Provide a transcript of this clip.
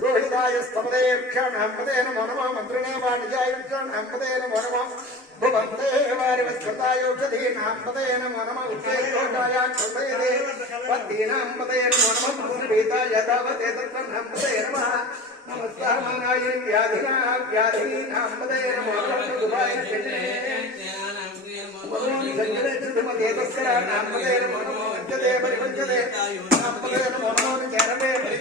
रोहिताय स्तपदेक्षणाम्पदेन मोनमो मन्त्रिणे वाणिजायुक्षणाम्पदेन मोनमो भुवन्ते वारिवस्कृतायोषधीनाम्पदेन मोनमो उत्तेजोषायाक्षुभेदे पत्नीनाम्पदेन मोनमो पुनर्भीताय तावते तत्त्वनाम्पदेन नमः नमस्कारमानाय व्याधिना व्याधीनाम्पदेन मोनमो दुभाय संजने चतुर्मते तस्करानाम्पदेन मोनमो वज्जते परिवज्जते नाम्पदेन मोनमो चरते